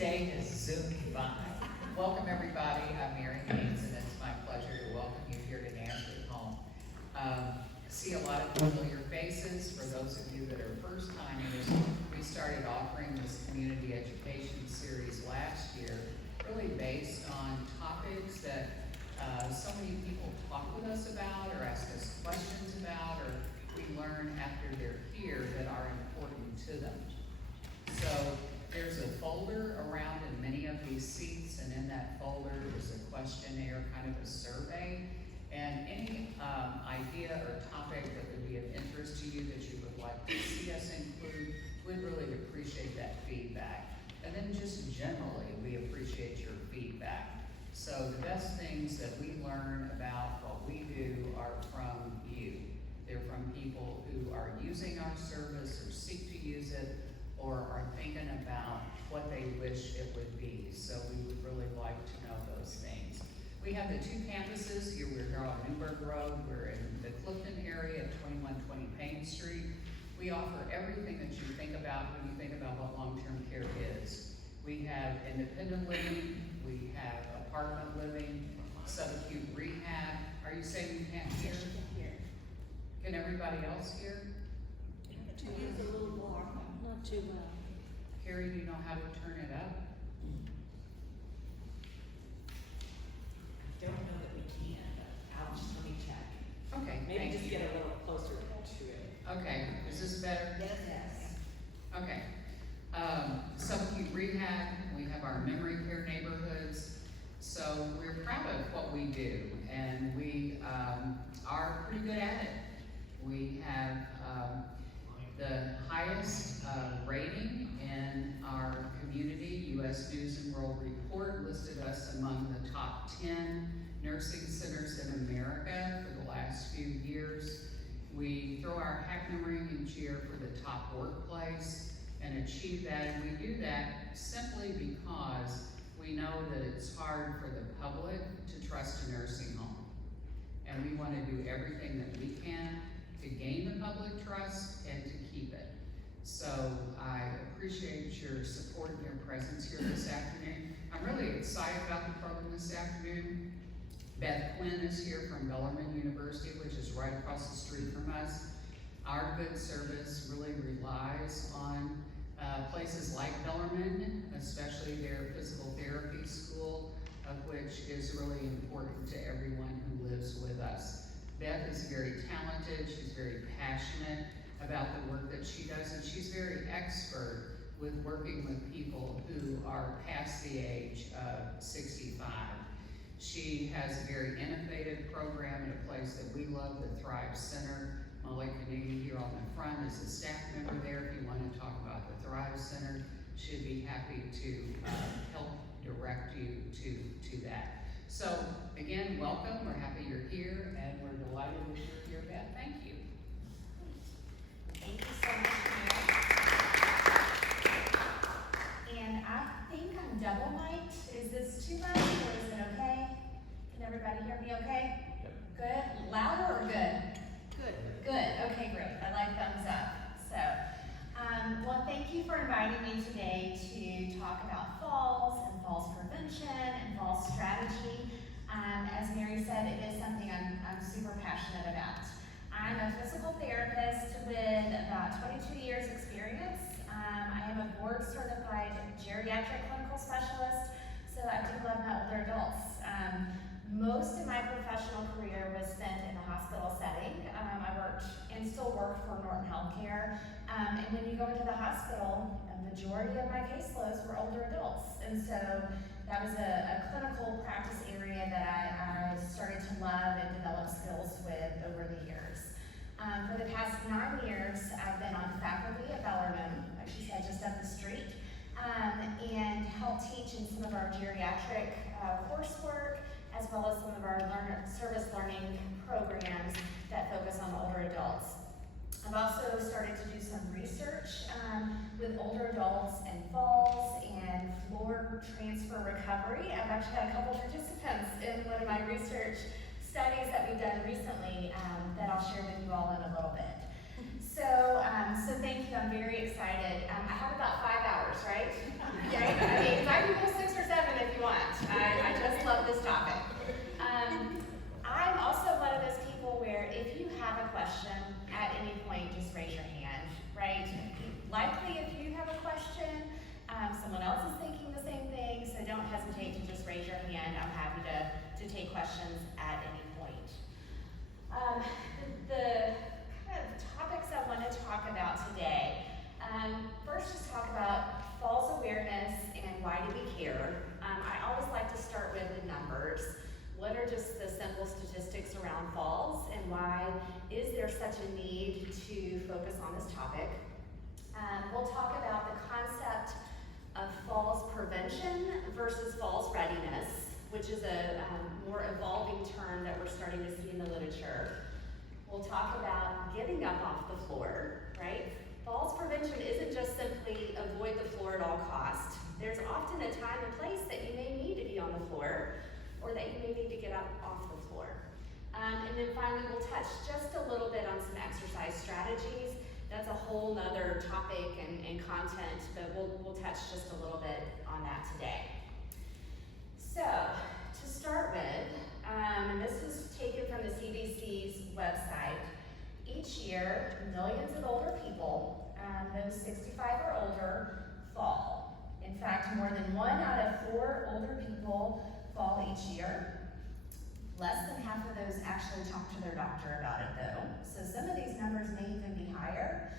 day has zoomed by. Welcome everybody, I'm Mary Haynes, and it's my pleasure to welcome you here to Nashville Home. I see a lot of familiar faces. For those of you that are first timers, we started offering this community education series last year, really based on topics that so many people talk with us about or ask us questions about, or we learn after they're here that are important to them. So there's a folder around in many of these seats, and in that folder is a questionnaire, kind of a survey, and any idea or topic that would be of interest to you that you would like to see us include, we'd really appreciate that feedback. And then just generally, we appreciate your feedback. So the best things that we learn about what we do are from you. They're from people who are using our service or seek to use it, or are thinking about what they wish it would be. So we would really like to know those things. We have the two campuses here. We're here on Newburgh Road. We're in the Clifton area at 2120 Payne Street. We offer everything that you think about when you think about what long-term care is. We have independent living, we have apartment living, subacute rehab. Are you saying you can't hear? Can everybody else hear? To use a little more, not too well. Carrie, do you know how to turn it up? Don't know that we can, but let me check. Okay, Maybe thank just you. get a little closer to it. Okay, is this better? Yes. Okay. Subacute rehab, we have our memory care neighborhoods. So we're proud of what we do, and we are pretty good at it. We have the highest rating in our community. U.S. News and World Report listed us among the top 10 nursing centers in America for the last few years. We throw our Hackman ring each year for the top workplace and achieve that, and we do that simply because we know that it's hard for the public to trust a nursing home. And we want to do everything that we can to gain the public trust and to keep it. So I appreciate your support and your presence here this afternoon. I'm really excited about the program this afternoon. Beth Quinn is here from Bellarmine University, which is right across the street from us. Our good service really relies on places like Bellarmine, especially their physical therapy school, of which is really important to everyone who lives with us. Beth is very talented, she's very passionate about the work that she does, and she's very expert with working with people who are past the age of 65. She has a very innovative program at a place that we love, the Thrive Center. Molly Canady here on the front is a staff member there. If you want to talk about the Thrive Center, she'd be happy to help direct you to that. So again, welcome. We're happy you're here, and we're delighted that you're here, Beth. Thank you. Thank you so much, Mary. And I think I'm double mic'd. Is this too much or is it okay? Can everybody hear me okay? Yep. Good? Louder or good? Good. Good. Okay, great. I like thumbs up. So, well, thank you for inviting me today to talk about falls and falls prevention and falls strategy. As Mary said, it is something I'm super passionate about. I'm a physical therapist with about 22 years experience. I am a board certified geriatric clinical specialist, so I do love my older adults. Most of my professional career was spent in the hospital setting. I worked and still work for Norton Healthcare. And when you go into the hospital, a majority of my caseloads were older adults. And so that was a clinical practice area that I started to love and develop skills with over the years. For the past 9 years, I've been on faculty at Bellarmine, like she said, just up the street, and helped teach in some of our geriatric coursework, as well as some of our service learning programs that focus on older adults. I've also started to do some research with older adults and falls and floor transfer recovery. I've actually had a couple participants in one of my research studies that we've done recently that I'll share with you all in a little bit. So thank you, I'm very excited. I have about 5 hours, right? Yeah, I mean, I topic. We'll talk about the concept of falls prevention versus falls readiness, which is a more evolving term that we're starting to see in the literature. We'll talk about getting up off the floor, right? Falls prevention isn't just simply avoid the floor at all costs. There's often a time and place that you may need to be on the floor, or that you may need to get up off the floor. And then finally, we'll touch just a little bit on some exercise strategies. That's a whole nother topic and content, but we'll touch just a little bit on that today. So, to start with, and this was taken from the CDC's website, each year, millions of older people, those 65 or older, fall. In fact, more than 1 out of 4 older people fall each year. Less than half of those actually talk to their doctor about it though. So some of these numbers may even be higher,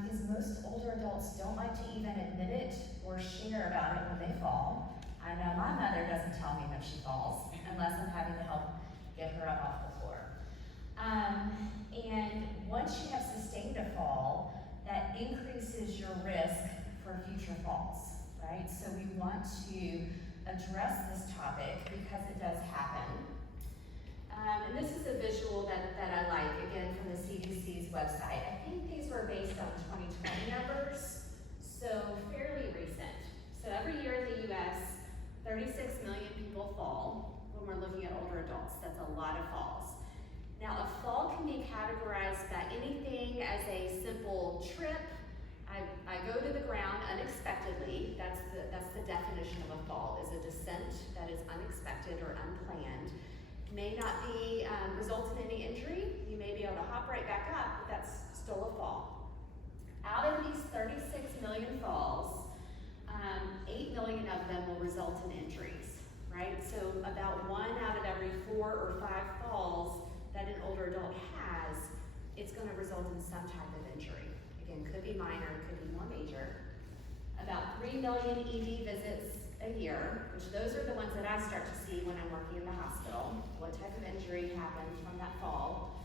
because most older adults don't like to even admit it or share about it when they fall. I know my mother doesn't tell me when she falls, unless I'm having to help get her up off the floor. And once you have sustained a fall, that increases your risk for future falls, right? So we want to address this topic because it does happen. And this is a visual that I like, again, from the CDC's website. I think these were based on 2020 numbers, so fairly recent. So every year in the US, 36 million people fall when we're looking at older adults. That's a lot of falls. Now, a fall can be categorized by anything as a simple trip. I go to the ground unexpectedly. That's the definition of a fall, is a descent that is unexpected or unplanned. May not be result in any injury. You may be able to hop right back up, but that's still a fall. Out of these 36 million falls, 8 million of them will result in injuries, right? So about 1 out of every 4 or 5 falls that an older adult has, it's going to result in some type of injury. Again, could be minor, could be more major. About 3 million ED visits a year, which those are the ones that I start to see when I'm working in the hospital. What type of injury happened from that fall?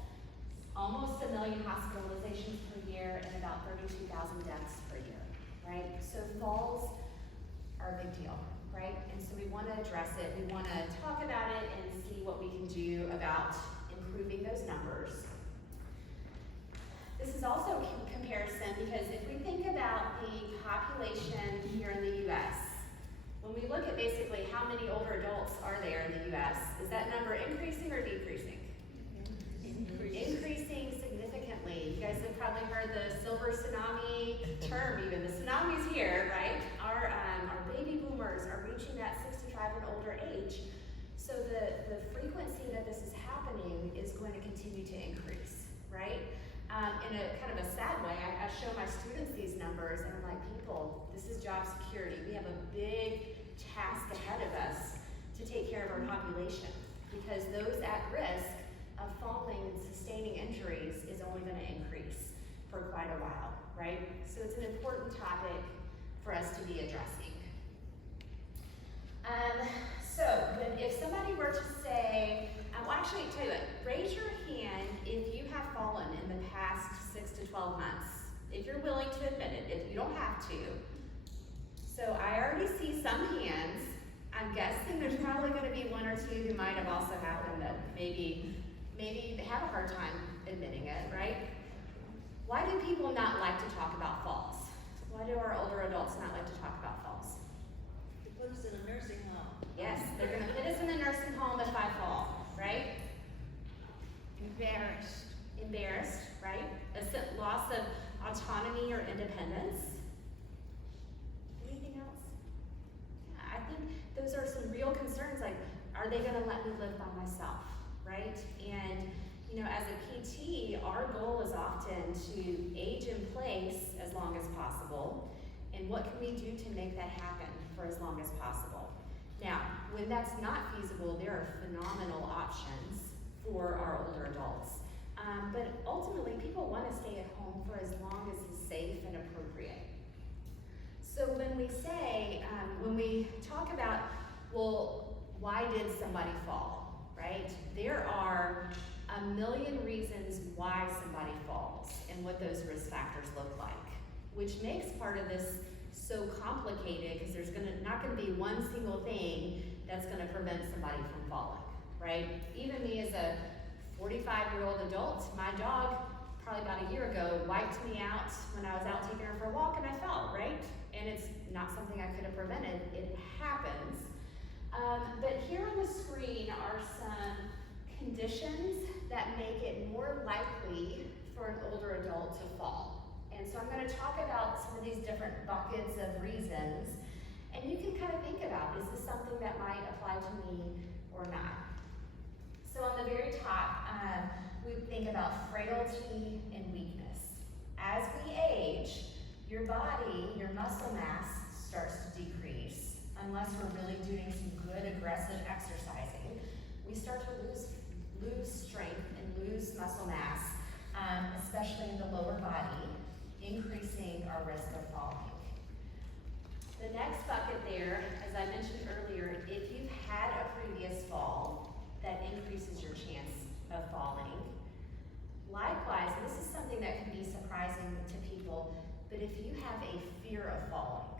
Almost 1 million hospitalizations per year and about 32,000 deaths per year, right? So falls are a big deal, right? And so we want to address it. We want to talk about it and see what we can do about improving those numbers. This is also a comparison because if we think about the population here in the US, when we look at basically how many older adults are there in the US, is that number increasing or decreasing? Increasing significantly. You guys have probably heard the silver tsunami term even. The tsunami's here, right? Our baby boomers are reaching that 65 and older age. So the frequency that this is happening is going to continue to increase, right? In a kind of a sad way, I show my students these numbers and I'm like, people, this is job security. We have a big task ahead of us to take care of our population because those at risk of falling and sustaining injuries is only going to increase for quite a while, right? So it's an important topic for us to be addressing. So if somebody were to say, well actually tell you what, raise your hand if you have fallen in the past 6 to 12 months. If you're willing to admit it, if you don't have to. So I already see some hands. I'm guessing there's probably going to be 1 or 2 who might have also happened that maybe they have a hard time admitting it, right? Why do people not like to talk about falls? Why do our older adults not like to talk about falls? They put us in a nursing home. Yes, they're going to put us in a nursing home if I fall, right? Embarrassed. Embarrassed, right? A loss of autonomy or independence. Anything else? Yeah, I think those are some real concerns, like, are they gonna let me live by myself, right? And, you know, as a PT, our goal is often to age in place as long as possible, and what can we do to make that happen for as long as possible? Now, when that's not feasible, there are phenomenal options for our older adults. But ultimately, people want to stay at home for as long as is safe and appropriate. So when we say, when we talk about, well, why did somebody fall, right? There are a million reasons why somebody falls and what those risk factors look like, which makes part of this so complicated because there's not gonna be one single thing that's gonna prevent somebody from falling, right? Even me as a 45-year-old adult, my dog probably about a year ago wiped me out when I was out taking her for a walk and I fell, right? And it's not something I could have prevented, it happens. But here on the screen are some conditions that make it more likely for an older adult to fall. And so I'm gonna talk about some of these different buckets of reasons, and you can kind of think about, is this something that might apply to me or not? So on the very top, we think about frailty and weakness. As we age, your body, your muscle mass starts to decrease. Unless we're really doing some good aggressive exercising, we start to lose strength and lose muscle mass, especially in the lower body, increasing our risk of falling. The next bucket there, as I mentioned earlier, if you've had a previous fall, that increases your chance of falling. Likewise, and this is something that can be surprising to people, but if you have a fear of falling,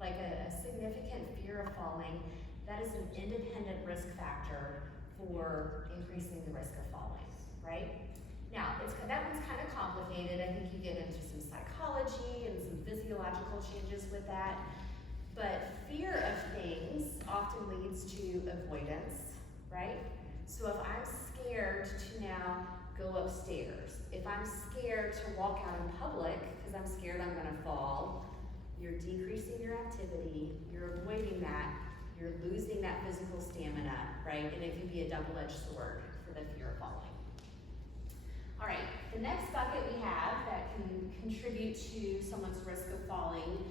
like a significant fear of falling, that is an independent risk factor for increasing the risk of falling, right? Now, that one's kind of complicated. I think you get into some psychology and some physiological changes with that. But fear of things often leads to avoidance, right? So if I'm scared to now go upstairs, if I'm scared to walk out in public because I'm scared I'm gonna fall, you're decreasing your activity, you're avoiding that, you're losing that physical stamina, right? And it can be a double-edged sword for the fear of falling. All right, the next bucket we have that can contribute to someone's risk of falling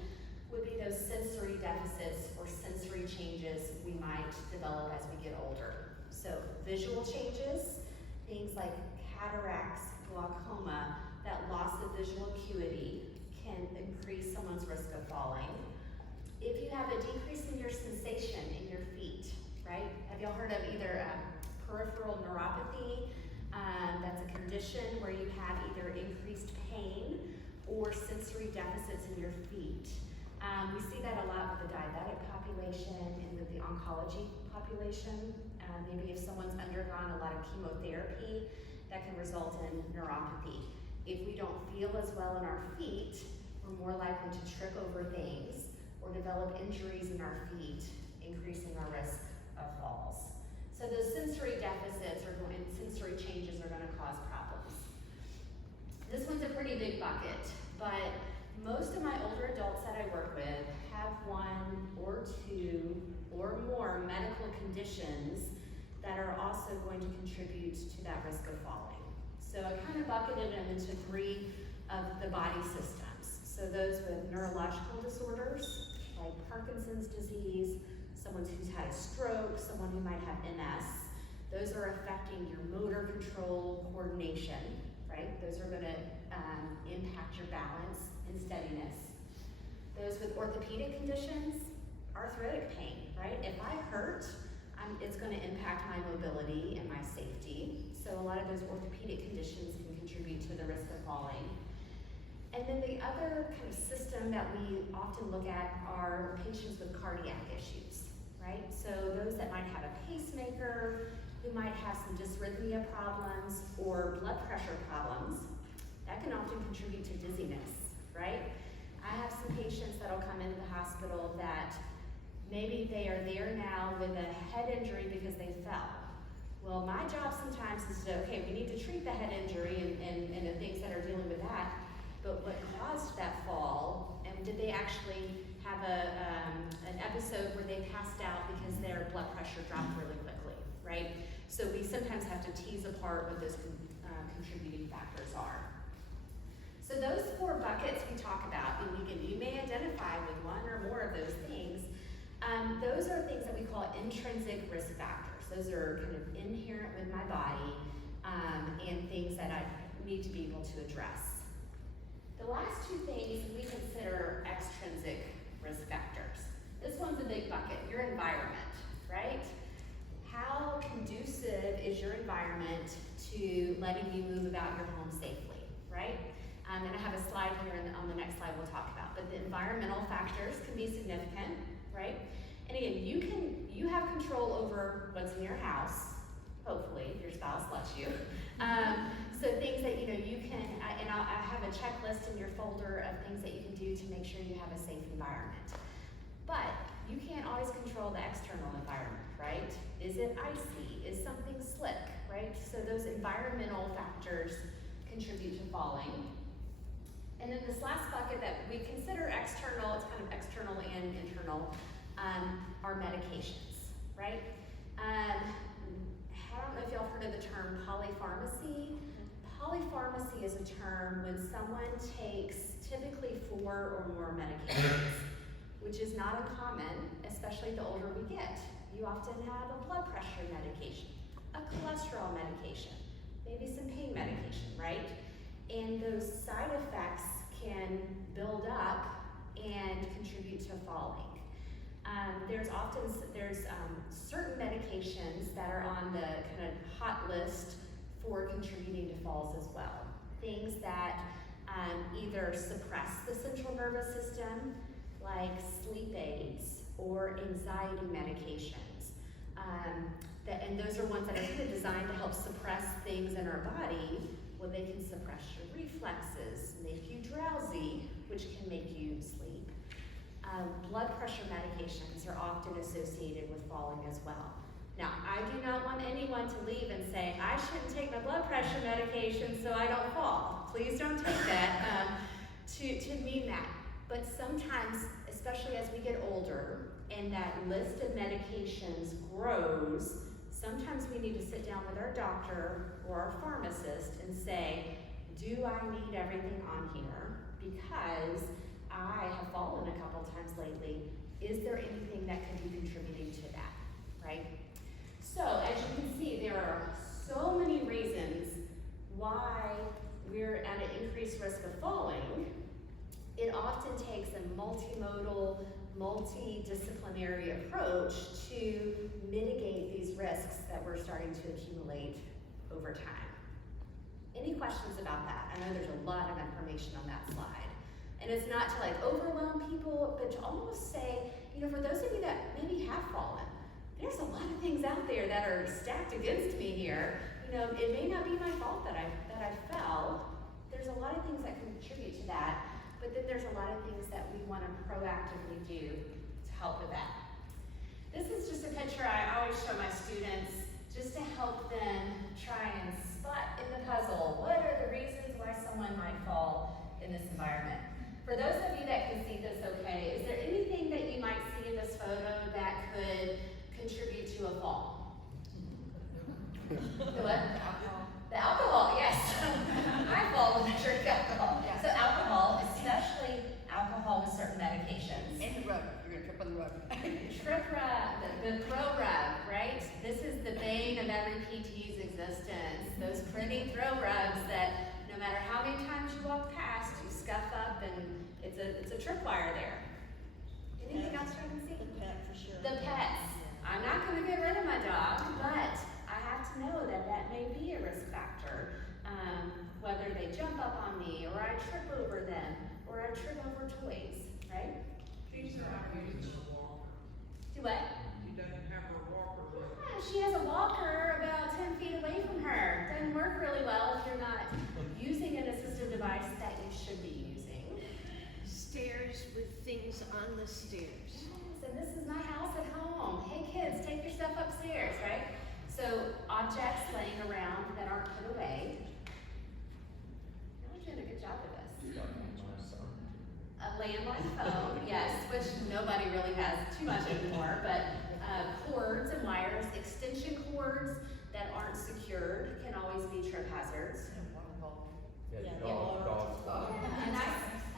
would be those sensory deficits or sensory changes we might develop as we get older. So visual changes, things like cataracts, glaucoma, that loss of visual acuity can increase someone's risk of falling. If you have a decrease in your sensation in your feet, right? Have y'all heard of either peripheral neuropathy? That's a condition where you have either increased pain or sensory deficits in your feet. We see that a lot with the diabetic population and with the oncology population. Maybe if someone's undergone a lot of chemotherapy, that can result in neuropathy. If we don't feel as well in our feet, we're more likely to trip over things or develop injuries in our feet, increasing our risk of falls. So those sensory deficits sensory changes are gonna cause problems. This one's a pretty big bucket, but most of my older adults that I work with have one or two or more medical conditions that are also going to contribute to that risk of falling. So I kind of bucketed them into three of the body systems. So those with neurological disorders, like Parkinson's disease, someone who's had a stroke, someone who might have MS. Those are affecting your motor control, coordination, right? Those are gonna impact your balance and steadiness. Those with orthopedic conditions, arthritic pain, right? If I hurt, it's gonna impact my mobility and my safety. So a lot of those orthopedic conditions can contribute to the risk of falling. And then the other kind of system that we often look at are patients with cardiac issues, right? So those that might have a pacemaker, who might have some dysrhythmia problems or blood pressure problems, that can often contribute to dizziness, right? I have some patients that'll come into the hospital that maybe they are there now with a head injury because they fell. Well, my job sometimes is to, okay, we need to treat the head injury and the things that are dealing with that, but what caused that fall, and did they actually have an episode where they passed out because their blood pressure dropped really quickly, right? So we sometimes have to tease apart what those contributing factors are. So those four buckets we talk about, and you may identify with one or more of those things. Those are things that we call intrinsic risk factors. Those are kind of inherent with my body and things that I need to be able to address. The last two things we consider extrinsic risk factors. This one's a big bucket, your environment, right? How conducive is your environment to to letting you move about your home safely, right? And I have a slide here, and on the next slide we'll talk about, but the environmental factors can be significant, right? And again, you have control over what's in your house, hopefully, if your spouse lets you. So things that, you can, and I have a checklist in your folder of things that you can do to make sure you have a safe environment. But you can't always control the external environment, right? Is it icy? Is something slick, right? So those environmental factors contribute to falling. And then this last bucket that we consider external, it's kind of external and internal, are medications, right? I don't know if y'all heard of the term polypharmacy. Polypharmacy is a term when someone takes typically 4 or more medications, which is not uncommon, especially the older we get. You often have a blood pressure medication, a cholesterol medication, maybe some pain medication, right? And those side effects can build up and contribute to falling. There's certain medications that are on the kind of hot list for contributing to falls as well. Things that either suppress the central nervous system, like sleep aids or anxiety medications. And those are ones that are kind of designed to help suppress things in our body. Well, they can suppress your reflexes, make you drowsy, which can make you sleep. Blood pressure medications are often associated with falling as well. Now, I do not want anyone to leave and say, I shouldn't take my blood pressure medication so I don't fall. Please don't take that to mean that. But sometimes, especially as we get older and that list of medications grows, sometimes we need to sit down with our doctor or our pharmacist and say, do I need everything on here? Because I have fallen a couple times lately. Is there anything that could be contributing to that, right? So, as you can see, there are so many reasons why we're at an increased risk of falling. It often takes a multimodal, multidisciplinary approach to mitigate these risks that we're starting to accumulate over time. Any questions about that? I know there's a lot of information on that slide. And it's not to overwhelm people, but to almost say, for those of you that maybe have fallen, there's a lot of things out there that are stacked against me here. It may not be my fault that I fell. There's a lot of things that contribute to that, but then there's a lot of things that we want to proactively do to help with that. This is just a picture I always show my students just to help them try and spot in the puzzle, what are the reasons why someone might fall in this environment. For those of you that can see this okay, is there anything that you might see in this photo that could contribute to a fall? The what? The alcohol, yes. I fall when I drink alcohol. Yeah. So alcohol, especially alcohol with certain medications. And the rug, you're gonna trip on the rug. Trip rub, the throw rub, right? This is the bane of every PT's existence. Those pretty throw rubs that no matter how many times you walk past, you scuff up and it's a tripwire there. Anything else you can see? The pet for sure. The pets. I'm not gonna get rid of my dog, but I have to know that that may be a risk factor. Whether they jump up on me, or I trip over them, or I trip over toys, right? She's not using a walker. Do what? She doesn't have her walker with her. Yeah, she has a walker about 10 feet away from her. Doesn't work really well if you're not using an assistive device that you should be using. Stairs with things on the stairs. Yes, and this is my house at home. Hey kids, take your stuff upstairs, right? So objects laying around that aren't put away. You're doing a good job of this. A landline phone, yes, which nobody really has too much anymore, but cords and wires, extension cords that aren't secured can always be trip hazards.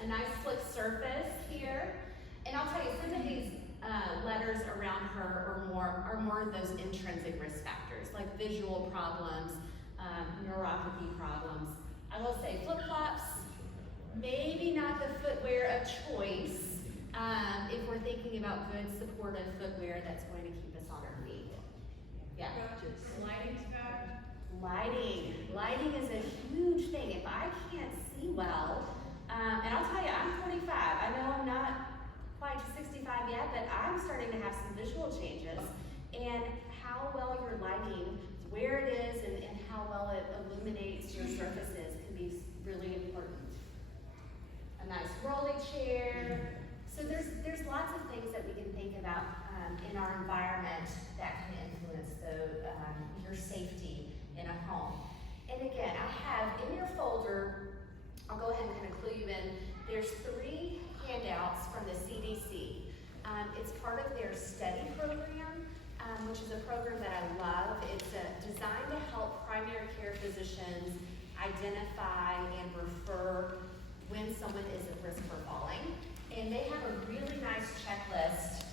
A nice slick surface here. And I'll tell you, some of these letters around her are more of those intrinsic risk factors, like visual problems, neuropathy problems. I will say flip-flops, maybe not the footwear of choice if we're thinking about good supportive footwear that's going to keep us on our feet. Yeah. Sliding step. Lighting is a huge thing. If I can't see well, and I'll tell you, I'm 45. I know I'm not quite to 65 yet, but I'm starting to have some visual changes. And how well your lighting, where it is, and how well it illuminates your surfaces can be really important. A nice rolling chair. So there's lots of things that we can think about in our environment that can influence your safety in a home. And again, I have in your folder, I'll go ahead and kind of clue you in, there's 3 handouts from the CDC. It's part of their STEADY program, which is a program that I love. It's designed to help primary care physicians identify and refer when someone is at risk for falling. And they have a really nice checklist.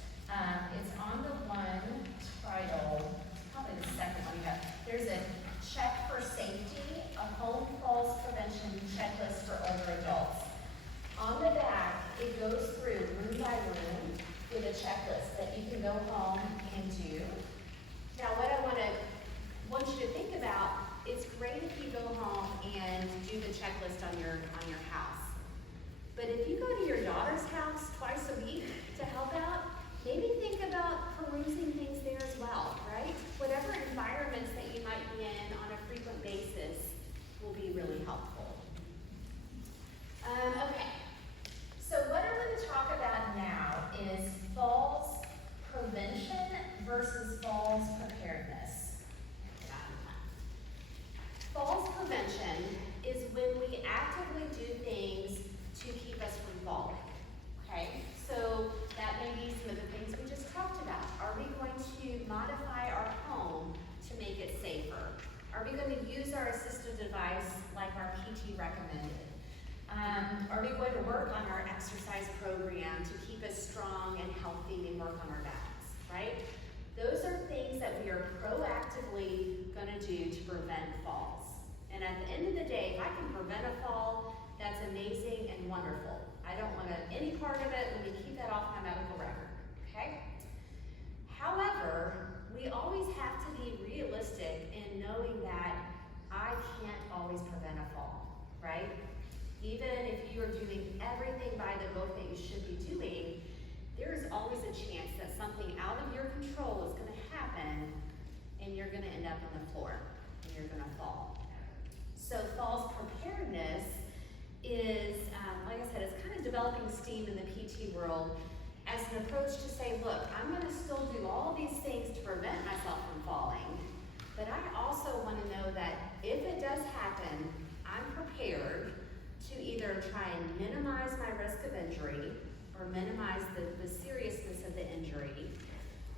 It's on the one titled, probably the second one you have. There's a check for safety, a home falls prevention checklist for older adults. On the back, it goes through room by room with a checklist that you can go home and do. Now, what I want you to think about, it's great if you go home and do the checklist on your house. But if you go to your daughter's house twice a week to help out, maybe think about perusing things there as well, right? Whatever environments that you might be in on a frequent basis will be really helpful. Okay, so what I'm going to talk about now is falls prevention versus falls preparedness. Falls prevention is when we actively do things to keep us from falling, okay? So that may be some of the things we just talked about. Are we going to modify our home to make it safer? Are we going to use our assistive device like our PT recommended? Are we going to work on our exercise program to keep us strong and healthy and work on our backs, right? Those are things that we are proactively going to do to prevent falls. And at the end of the day, if I can prevent a fall, that's amazing and wonderful. I don't want any part of it. Let me keep that off my medical record, okay? However, we always have to be realistic in knowing that I can't always prevent a fall, right? Even if you are doing everything by the book that you should be doing, there is always a chance that something out of your control is going to happen and you're going to end up on the floor and you're going to fall. So falls preparedness is, like I said, it's kind of developing steam in the PT world as an approach to say, look, I'm going to still do all these things to prevent myself from falling, but I also want to know that if it does happen, I'm prepared to either try and minimize my risk of injury or minimize the seriousness of the injury.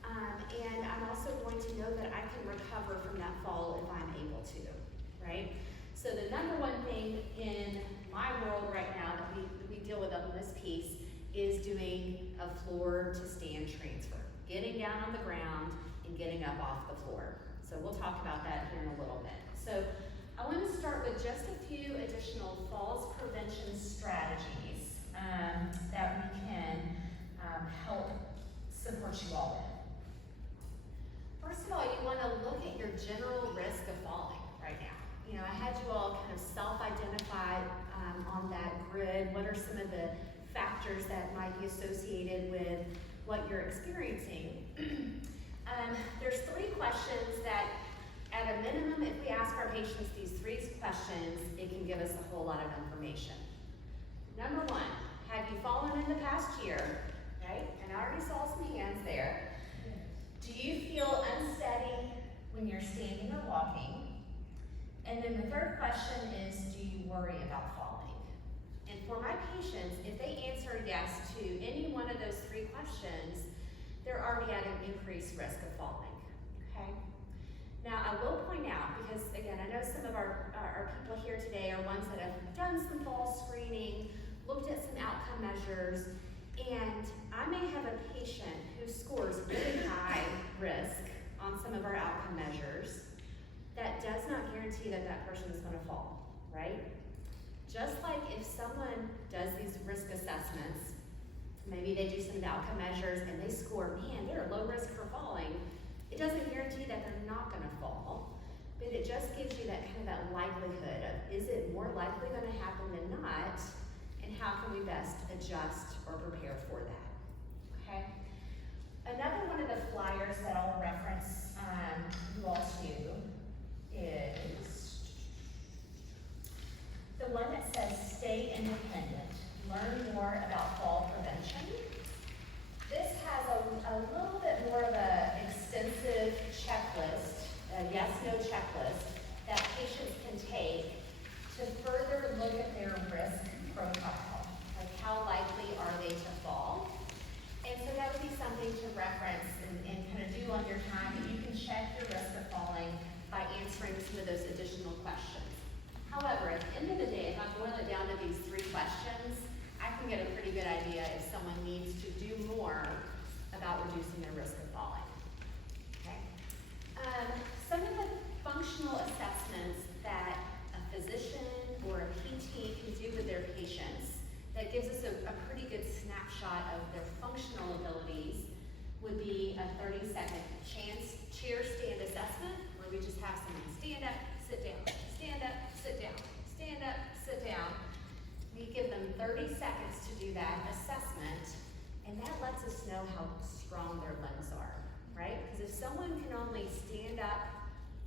And I'm also going to know that I can recover from that fall if I'm able to, right? So the number one thing in my world right now that we deal with on this piece is doing a floor to stand transfer, getting down on the ground and getting up off the floor. So we'll talk about that here in a little bit. So I want to start with just a few additional falls prevention strategies that we can help support you all with. First of all, you want to look at your general risk of falling right now. You know, I had you all kind of self-identify on that grid. What are some of the factors that might be associated with what you're experiencing? There's 3 questions that, at a minimum, if we ask our patients these 3 questions, it can give us a whole lot of information. Number 1, have you fallen in the past year? Right? And I already saw some hands there. Do you feel unsteady when you're standing or walking? And then the 3rd question is, do you worry about falling? And for my patients, if they answer yes to any one of those 3 questions, they're already at an increased risk of falling, okay? Now, I will point out, because again, I know some of our people here today are ones that have done some fall screening, looked at some outcome measures, and I may have a patient who scores really high risk on some of our outcome measures. That does not guarantee that that person is going to fall, right? Just like if someone does these risk assessments, maybe they do some of the outcome measures and they score, man, they're low risk for falling, it doesn't guarantee that they're not going to fall. but it just gives you that kind of that likelihood of, is it more likely gonna happen than not? And how can we best adjust or prepare for that, okay? Another one of the flyers that I'll reference, you all to is the one that says stay independent, learn more about fall prevention. This has a little bit more of a extensive checklist, a yes/no checklist that patients can take to further look at their risk profile, like how likely are they to fall. And so that would be something to reference and kind of do on your time, and you can check your risk of falling by answering some of those additional questions. However, at the end of the day, if I boil it down to these 3 questions, I can get a pretty good idea if someone needs to do more about reducing their risk of falling. Okay. Some of the functional assessments that a physician or a PT can do with their patients that gives us a pretty good snapshot of their functional abilities would be a 30-second chair stand assessment, where we just have someone stand up, sit down, stand up, sit down, stand up, sit down. We give them 30 seconds to do that assessment, and that lets us know how strong their limbs are, right? Because if someone can only stand up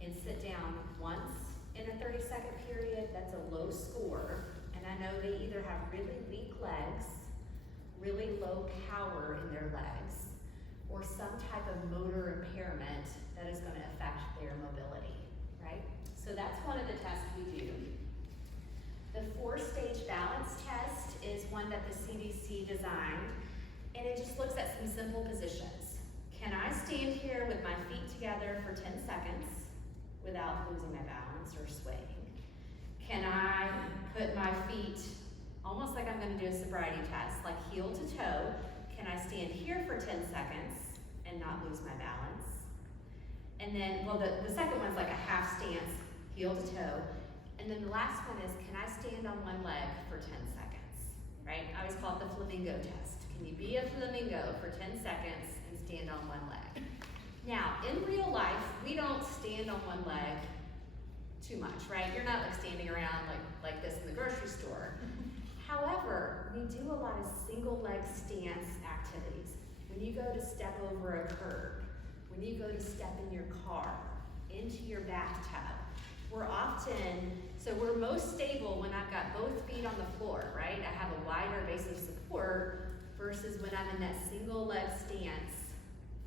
and sit down once in a 30-second period, that's a low score. And I know they either have really weak legs, really low power in their legs, or some type of motor impairment that is going to affect their mobility, right? So that's one of the tests we do. The 4-stage balance test is one that the CDC designed, and it just looks at some simple positions. Can I stand here with my feet together for 10 seconds without losing my balance or swaying? Can I put my feet almost like I'm gonna do a sobriety test, like heel to toe? Can I stand here for 10 seconds and not lose my balance? And then, well, the second one's like a half stance, heel to toe. And then the last one is, can I stand on one leg for 10 seconds, right? I always call it the flamingo test. Can you be a flamingo for 10 seconds and stand on one leg? Now, in real life, we don't stand on one leg too much, right? You're not like standing around like this in the grocery store. However, we do a lot of single leg stance activities. When you go to step over a curb, when you go to step in your car, into your bathtub, we're most stable when I've got both feet on the floor, right? I have a wider base of support versus when I'm in that single leg stance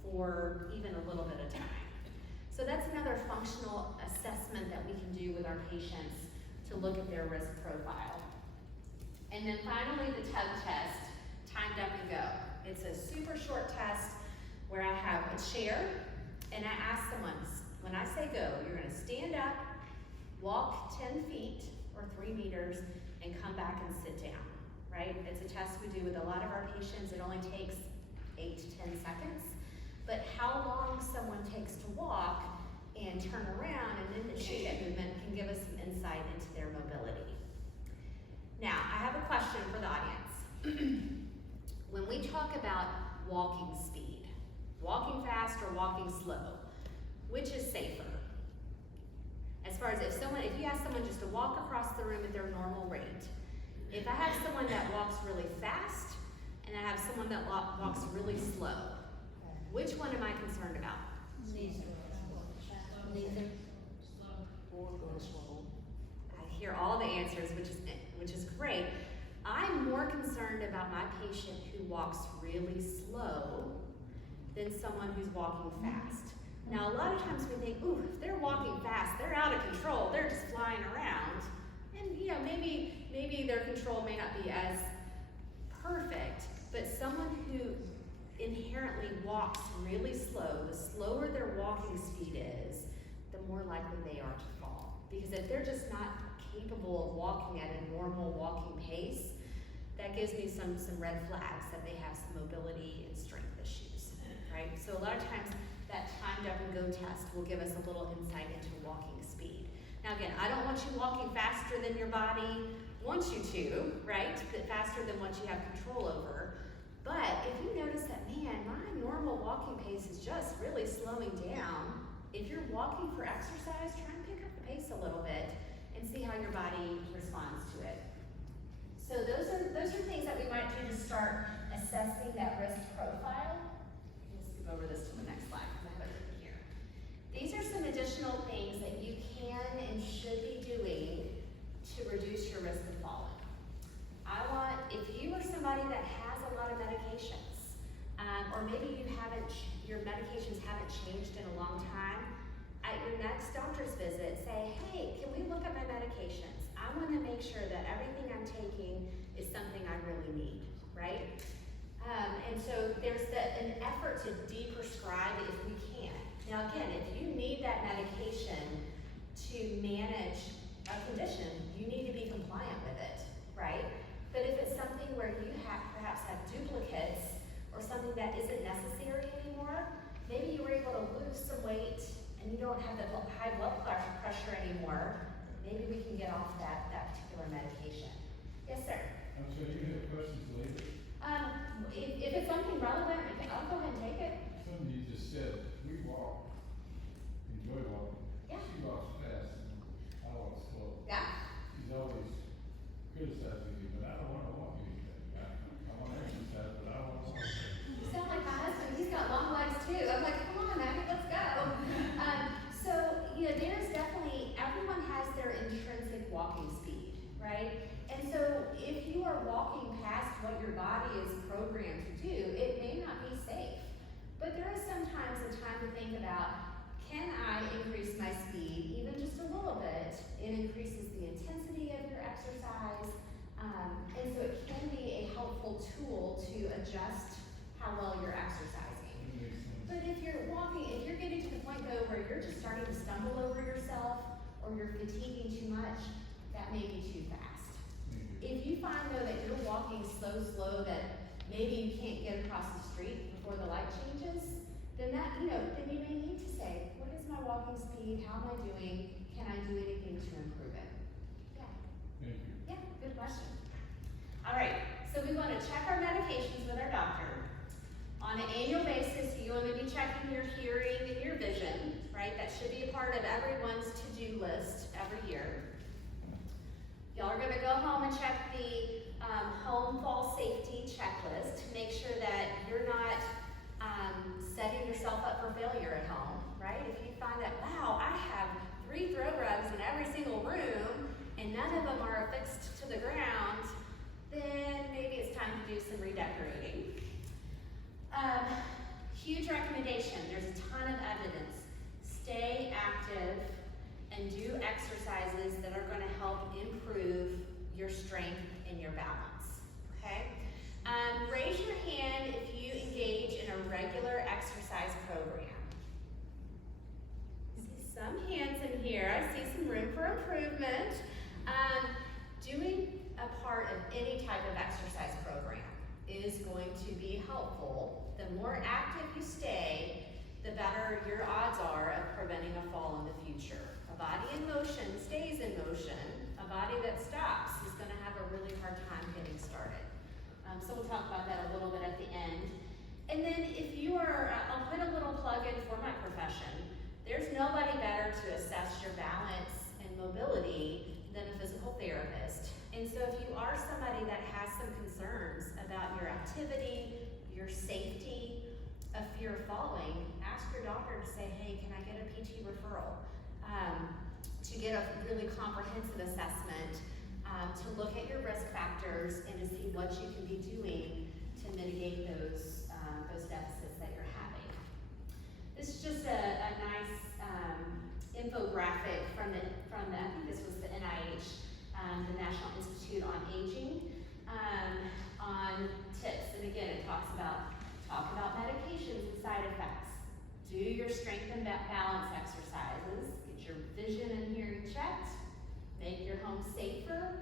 for even a little bit of time. So that's another functional assessment that we can do with our patients to look at their risk profile. And then finally, the tug test, timed up and go. It's a super short test where I have a chair and I ask someone, when I say go, you're gonna stand up, walk 10 feet or 3 meters, and come back and sit down, right? It's a test we do with a lot of our patients. It only takes 8 to 10 seconds. But how long someone takes to walk and turn around and initiate that movement can give us some insight into their mobility. Now, I have a question for the audience. When we talk about walking speed, walking fast or walking slow, which is safer? As far as if you ask someone just to walk across the room at their normal rate, if I have someone that walks really fast and I have someone that walks really slow, which one am I concerned about? Neither. Or slow. I hear all the answers, which is great. I'm more concerned about my patient who walks really slow than someone who's walking fast. Now, a lot of times we think, ooh, if they're walking fast, they're out of control, they're just flying around. And maybe their control may not be as perfect, but someone who inherently walks really slow, the slower their walking speed is, the more likely they are to fall. Because if they're just not capable of walking at a normal walking pace, that gives me some red flags that they have some mobility and strength issues, right? So a lot of times that timed up and go test will give us a little insight into walking speed. Now again, I don't want you walking faster than your body wants you to, right? Faster than what you have control over. But if you notice that, man, my normal walking pace is just really slowing down, If you're walking for exercise, try and pick up the pace a little bit and see how your body responds to it. So those are things that we might do to start assessing that risk profile. Let's move over this to the next slide because I have it written here. These are some additional things that you can and should be doing to reduce your risk of falling. If you are somebody that has a lot of medications, or maybe your medications haven't changed in a long time, at your next doctor's visit, say, hey, can we look at my medications? I want to make sure that everything I'm taking is something I really need, right? And so there's an effort to de-prescribe if we can. Now again, if you need that medication to manage a condition, you need to be compliant with it, right? But if it's something where you perhaps have duplicates or something that isn't necessary anymore, maybe you were able to lose some weight and you don't have the high blood pressure anymore, maybe we can get off that particular medication. Yes, sir? I'm sorry, you have questions later? If it's something relevant, I'll go ahead and take it. Something you just said, we walk, enjoy walking. Yeah. She walks fast and I walk slow. Yeah? She's always criticizing me, but I don't wanna walk anything. I wanna exercise, but I don't wanna walk. You sound like my husband, he's got long legs too. I'm like, come on, Maggie, let's go. So, there's definitely, everyone has their intrinsic walking speed, right? And so if you are walking past what your body is programmed to do, it may not be safe. But there is sometimes a time to think about, can I increase my speed even just a little bit? It increases the intensity of your exercise. And so it can be a helpful tool to adjust how well you're exercising. That makes sense. But if you're getting to the point though where you're just starting to stumble over yourself or you're fatiguing too much, that may be too fast. Thank you. If you find though that you're walking slow that maybe you can't get across the street before the light changes, then then you may need to say, what is my walking speed? How am I doing? Can I do anything to improve it? Yeah. Thank you. Yeah, good question. All right, so we want to check our medications with our doctor. On an annual basis, you want to be checking your hearing and your vision, right? That should be a part of everyone's to-do list every year. Y'all are going to go home and check the home fall safety checklist to make sure that you're not setting yourself up for failure at home, right? If you find that, wow, I have 3 throw rugs in every single room and none of them are affixed to the ground, then maybe it's time to do some redecorating. Huge recommendation, there's a ton of evidence. Stay active and do exercises that are going to help improve your strength and your balance, okay? Raise your hand if you engage in a regular exercise program. I see some hands in here. I see some room for improvement. Doing a part of any type of exercise program is going to be helpful. The more active you stay, the better your odds are of preventing a fall in the future. A body in motion stays in motion. A body that stops is going to have a really hard time getting started. So we'll talk about that a little bit at the end. And then if you are, I'll put a little plug in for my profession. There's nobody better to assess your balance and mobility than a physical therapist. And so if you are somebody that has some concerns about your activity, your safety, a fear of falling, ask your doctor to say, hey, can I get a PT referral? To get a really comprehensive assessment, to look at your risk factors and to see what you can be doing to mitigate those deficits that you're having. This is just a nice infographic from the I think this was the NIH, the National Institute on Aging, on tips. And again, it talk about medications and side effects. Do your strength and balance exercises. Get your vision and hearing checked. Make your home safer.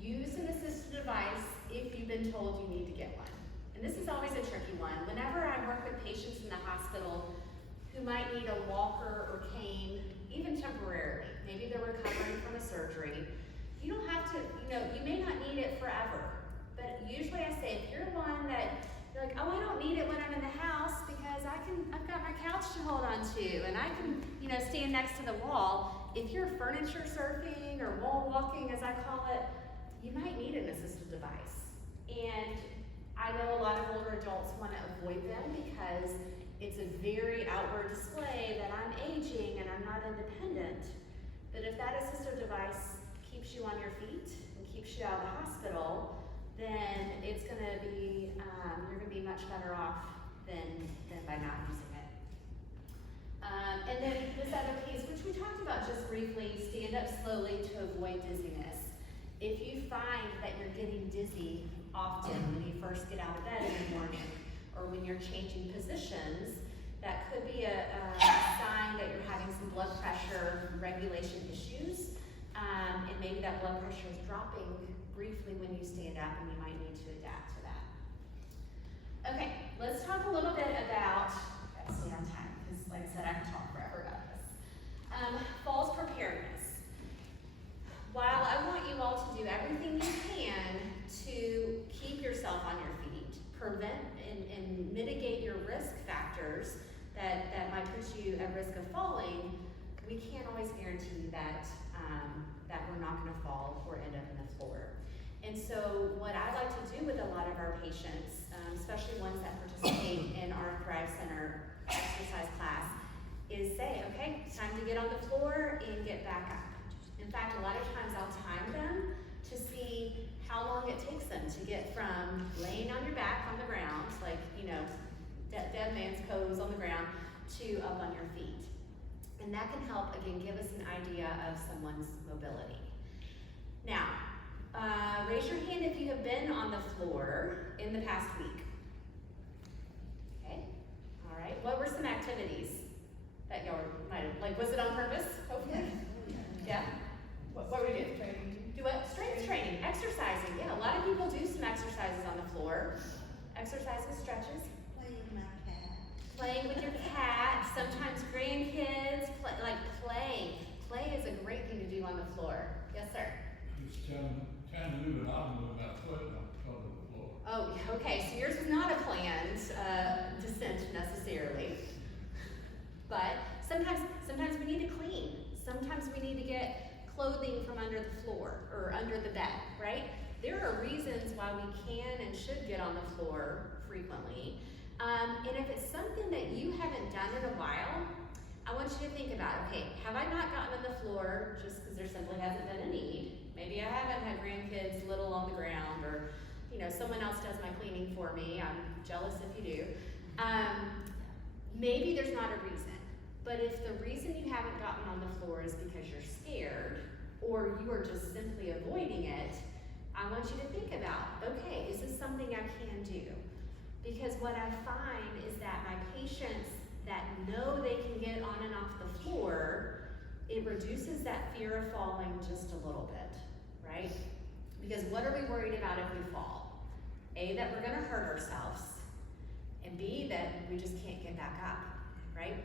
Use an assistive device if you've been told you need to get one. And this is always a tricky one. Whenever I work with patients in the hospital who might need a walker or cane, even temporarily, maybe they're recovering from a surgery, you don't have to, you may not need it forever. But usually I say, if you're one that you're like, oh, I don't need it when I'm in the house because I've got my couch to hold on to, do, and I can, stand next to the wall. If you're furniture surfing or wall walking, as I call it, you might need an assistive device. And I know a lot of older adults want to avoid them because it's a very outward display that I'm aging and I'm not independent. But if that assistive device keeps you on your feet and keeps you out of the hospital, then it's gonna be, you're gonna be much better off than by not using it. And then this other piece, which we talked about just briefly, stand up slowly to avoid dizziness. If you find that you're getting dizzy often when you first get out of bed in the morning, or when you're changing positions, that could be a sign that you're having some blood pressure regulation issues. And maybe that blood pressure is dropping briefly when you stand up, and you might need to adapt to that. Okay, let's talk a little bit about, gotta stay on time, because like I said, I can talk forever about this. Falls preparedness. While I want you all to do everything you can to keep yourself on your feet, prevent and mitigate your risk factors that might put you at risk of falling, we can't always guarantee that we're not gonna fall or end up in the floor. And so what I like to do with a lot of our patients, especially ones that participate in our Thrive Center exercise class, is say, okay, it's time to get on the floor and get back up. In fact, a lot of times I'll time them to see how long it takes them to get from laying on your back on the ground, like, dead man's pose on the ground, to up on your feet. And that can help, again, give us an idea of someone's mobility. Now, raise your hand if you have been on the floor in the past week. Okay, all right. What were some activities that y'all might have, like, was it on purpose, hopefully? Yeah? What were you doing? Do what? Strength training, exercising. Yeah, a lot of people do some exercises on the floor. Exercises, stretches. Playing with my cat. Playing with your cat, sometimes grandkids, play. Play is a great thing to do on the floor. Yes, sir. Just trying to do an omelet with my foot and I'm covered the floor. Oh, okay, so yours was not a planned descent necessarily. But sometimes we need to clean. Sometimes we need to get clothing from under the floor or under the bed, right? There are reasons why we can and should get on the floor frequently. And if it's something that you haven't done in a while, I want you to think about, okay, have I not gotten on the floor just because there simply hasn't been a need? Maybe I haven't had grandkids little on the ground, or someone else does my cleaning for me. I'm jealous if you do. Maybe there's not a reason. But if the reason you haven't gotten on the floor is because you're scared, or you are just simply avoiding it, I want you to think about, okay, is this something I can do? Because what I find is that my patients that know they can get on and off the floor, it reduces that fear of falling just a little bit, right? Because what are we worried about if we fall? A, that we're gonna hurt ourselves, and B, that we just can't get back up, right?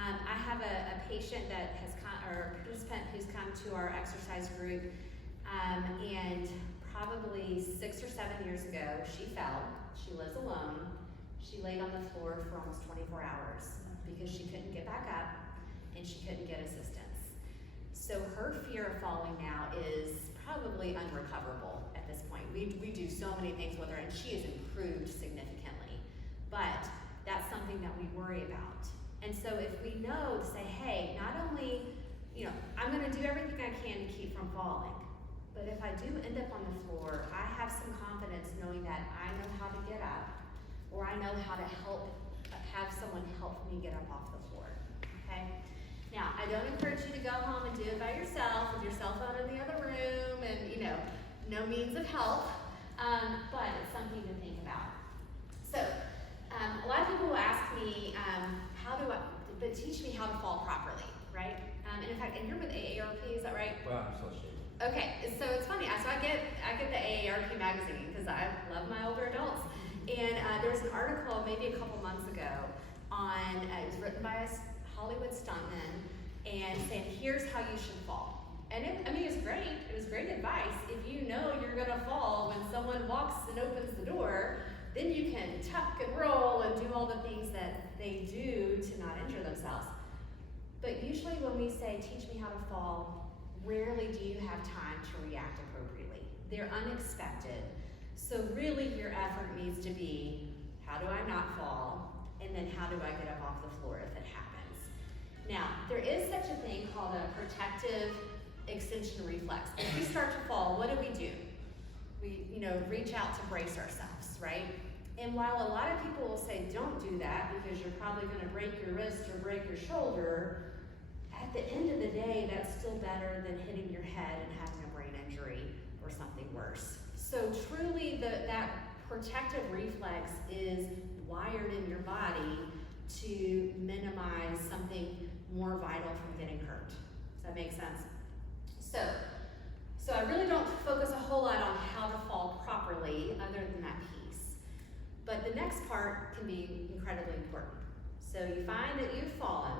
I have a patient that has come, or a participant who's come to our exercise group, and probably 6 or 7 years ago, she fell. She lives alone. She laid on the floor for almost 24 hours because she couldn't get back up and she couldn't get assistance. So her fear of falling now is probably unrecoverable at this point. We do so many things with her, and she has improved significantly. But that's something that we worry about. And so if we know to say, hey, not only, I'm gonna do everything I can to keep from falling, but if I do end up on the floor, I have some confidence knowing that I know how to get up, or I know how to have someone help me get up off the floor, okay? Now, I don't encourage you to go home and do it by yourself with your cell phone in the other room and, no means of help, but it's something to think about. So, a lot of people will ask me, but teach me how to fall properly, right? And in fact, and you're with AARP, is that right? Well, I'm associated. Okay, so it's funny. So I get the AARP magazine because I love my older adults. And there was an article maybe a couple months ago on, it was written by a Hollywood stuntman, and saying, here's how you should fall. And it was great. It was great advice. If you know you're gonna fall when someone walks and opens the door, then you can tuck and roll and do all the things that they do to not injure themselves. But usually when we say, teach me how to fall, rarely do you have time to react appropriately. They're unexpected. So really your effort needs to be, how do I not fall? And then how do I get up off the floor if it happens? Now, there is such a thing called a protective extension reflex. If we start to fall, what do? We, reach out to brace ourselves, right? And while a lot of people will say, don't do that because you're probably gonna break your wrist or break your shoulder, at the end of the day, that's still better than hitting your head and having a brain injury or something worse. So truly, that protective reflex is wired in your body to minimize something more vital from getting hurt. Does that make sense? So I really don't focus a whole lot on how to fall properly other than that piece. But the next part can be incredibly important. So you find that you've fallen.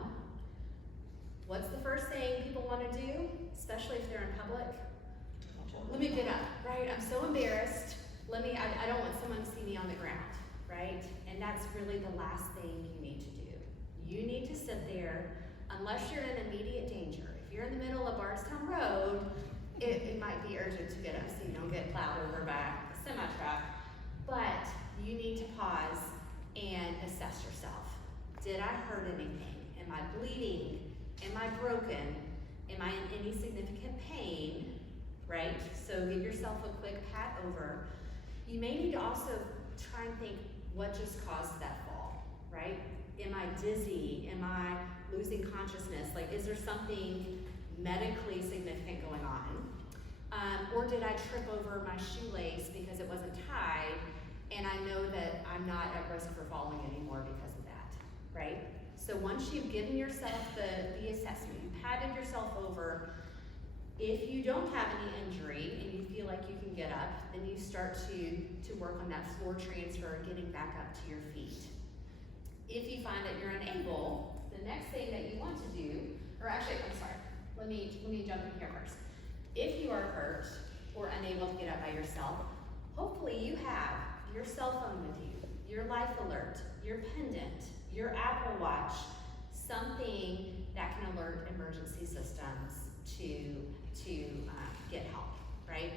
What's the first thing people want to do, especially if they're in public? Let me get up, right? I'm so embarrassed. I don't want someone to see me on the ground, right? And that's really the last thing you need to do. You need to sit there, unless you're in immediate danger. If you're in the middle of Bardstown Road, it might be urgent to get up so you don't get plowed over by a semi-truck. But you need to pause and assess yourself. Did I hurt anything? Am I bleeding? Am I broken? Am I in any significant pain? Right? So give yourself a quick pat over. You may need to also try and think, what just caused that fall, right? Am I dizzy? Am I losing consciousness? Like, is there something medically significant going on? Or did I trip over my shoelace because it wasn't tied, and I know that I'm not at risk for falling anymore because of that, right? So once you've given yourself the assessment, you patted yourself over, if you don't have any injury and you feel like you can get up, then you start to work on that floor transfer, getting back up to your feet. If you find that you're unable, the next thing that you want to do, or actually, I'm sorry, let me jump in here first. If you are hurt or unable to get up by yourself, hopefully you have your cell phone with you, your life alert, your pendant, your Apple Watch, something that can alert emergency systems to get help, right?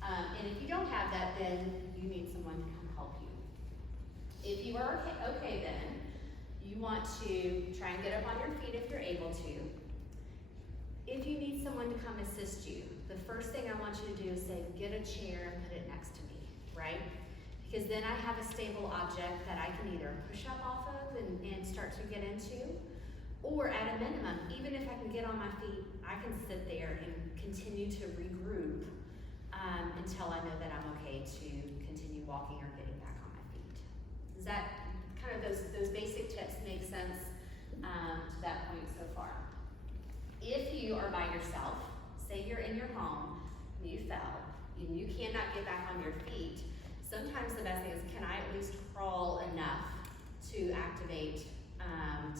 And if you don't have that, then you need someone to come help you. If you are okay then, you want to try and get up on your feet if you're able to. If you need someone to come assist you, the first thing I want you to do is say, get a chair and put it next to me, right? Because then I have a stable object that I can either push up off of and start to get into, or at a minimum, even if I can get on my feet, I can sit there and continue to regroup until I know that I'm okay to continue walking or getting back on my feet. Does that kind of those basic tips make sense to that point so far? If you are by yourself, say you're in your home, you fell, and you cannot get back on your feet, sometimes the best thing is, can I at least crawl enough to activate,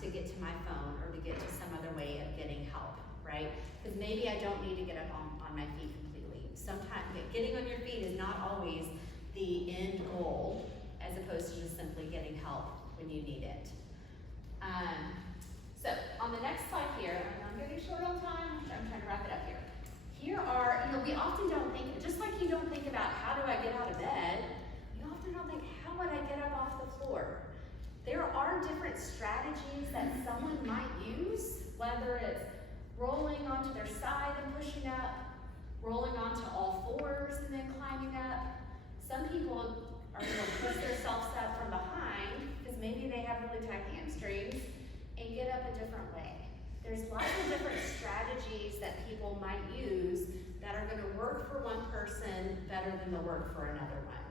to get to my phone or to get to some other way of getting help, right? Because maybe I don't need to get up on my feet completely. Sometimes getting on your feet is not always the end goal, as opposed to just simply getting help when you need it. So on the next slide here, I'm getting short on time, I'm trying to wrap it up here. Here are, we often don't think, just like you don't think about how do I get out of bed, you often don't think, how would I get up off the floor? There are different strategies that someone might use, whether it's rolling onto their side and pushing up, rolling onto all fours and then climbing up. Some people are going to push themselves up from behind because maybe they have really tight hamstrings and get up a different way. There's lots of different strategies that people might use that are going to work for one person better than they'll work for another one.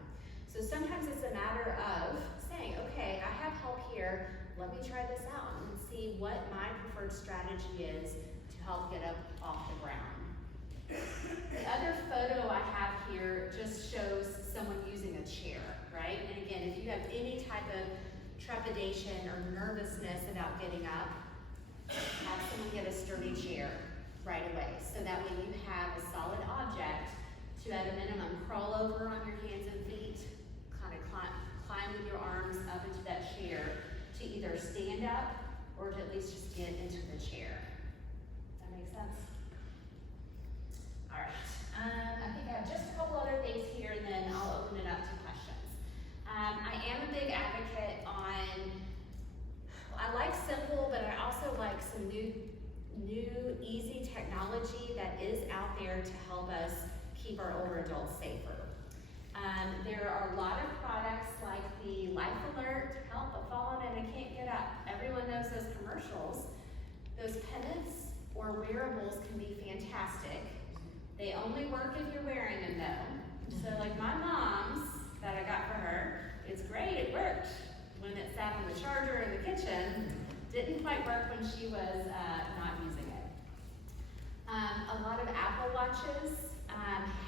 So sometimes it's a matter of saying, okay, I have help here, let me try this out and see what my preferred strategy is to help get up off the ground. The other photo I have here just shows someone using a chair, right? And again, if you have any type of trepidation or nervousness about getting up, have someone get a sturdy chair right away. So that way you have a solid object to, at a minimum, crawl over on your hands and feet, kind of climb with your arms up into that chair to either stand up or to at least just get into the chair. Does that make sense? All right, I think I have just a couple other things here, and then I'll open it up to questions. I am a big advocate on, I like simple, but I also like some new, easy technology that is out there to help us keep our older adults safer. There are a lot of products like the Life Alert, help, I've fallen and I can't get up. Everyone knows those commercials. Those pendants or wearables can be fantastic. They only work if you're wearing them though. So like my mom's that I got for her, it's great, it worked. When it sat on the charger in the kitchen, didn't quite work when she was not using it. A lot of Apple Watches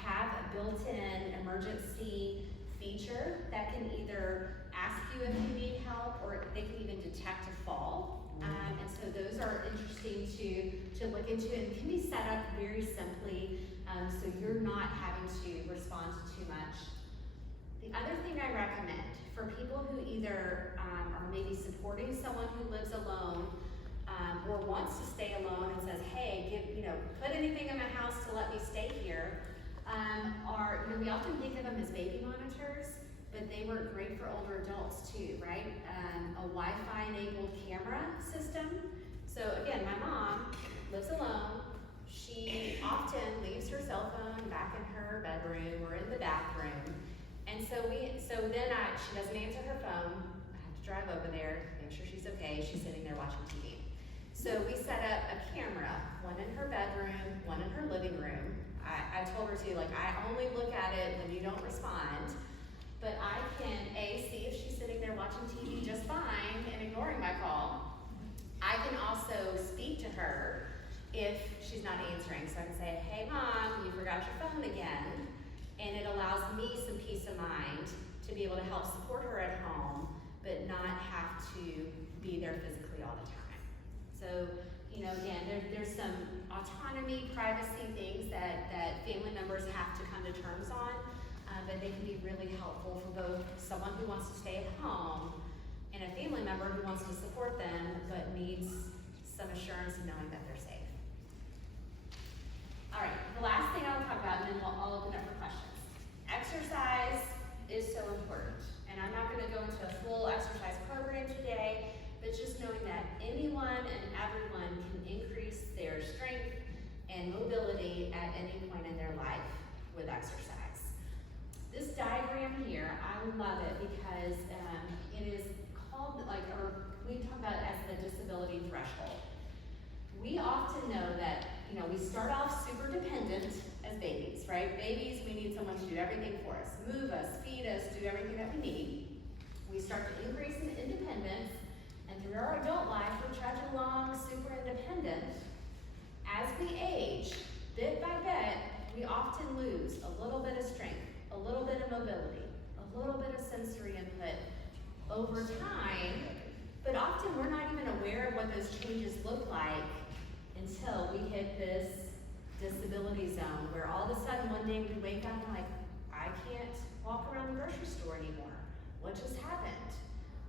have a built-in emergency feature that can either ask you if you need help, or they can even detect a fall. And so those are interesting to look into, and can be set up very simply, so you're not having to respond to too much. The other thing I recommend for people who either are maybe supporting someone who lives alone, or wants to stay alone and says, hey, put anything in my house to let me stay here, we often think of them as baby monitors, but they work great for older adults too, right? A Wi-Fi enabled camera system. So again, my mom lives alone. She often leaves her cell phone back in her bedroom or in the bathroom. And so she doesn't answer her phone. I have to drive over there, make sure she's okay. She's sitting there watching TV. So we set up a camera, one in her bedroom, one in her living room. I told her to, I only look at it when you don't respond, but I can see if she's sitting there watching TV just fine and ignoring my call. I can also speak to her if she's not answering. So I can say, hey mom, you forgot your phone again. And it allows me some peace of mind to be able to help support her at home, but not have to be there physically all the time. So, again, there's some autonomy, privacy things that family members have to come to terms on, but they can be really helpful for both someone who wants to stay at home and a family member who wants to support them, but needs some assurance of knowing that they're safe. All right, the last thing I'll talk about, and then I'll open up for questions. Exercise is so important, and I'm not going to go into a full exercise program today, but just knowing that anyone and everyone can increase their strength and mobility at any point in their life with exercise. This diagram here, I love it because it is called, we talk about it as the disability threshold. We often know that, we start off super dependent as babies, right? Babies, we need someone to do everything for us, move us, feed us, do everything that we need. We start to increase in independence, and through our adult life, we're trudging along super independent. As we age, bit by bit, we often lose a little bit of strength, a little bit of mobility, a little bit of sensory input over time, but often we're not even aware of what those changes look like until we hit this disability zone, where all of a sudden one day we wake up and I can't walk around the grocery store anymore. What just happened?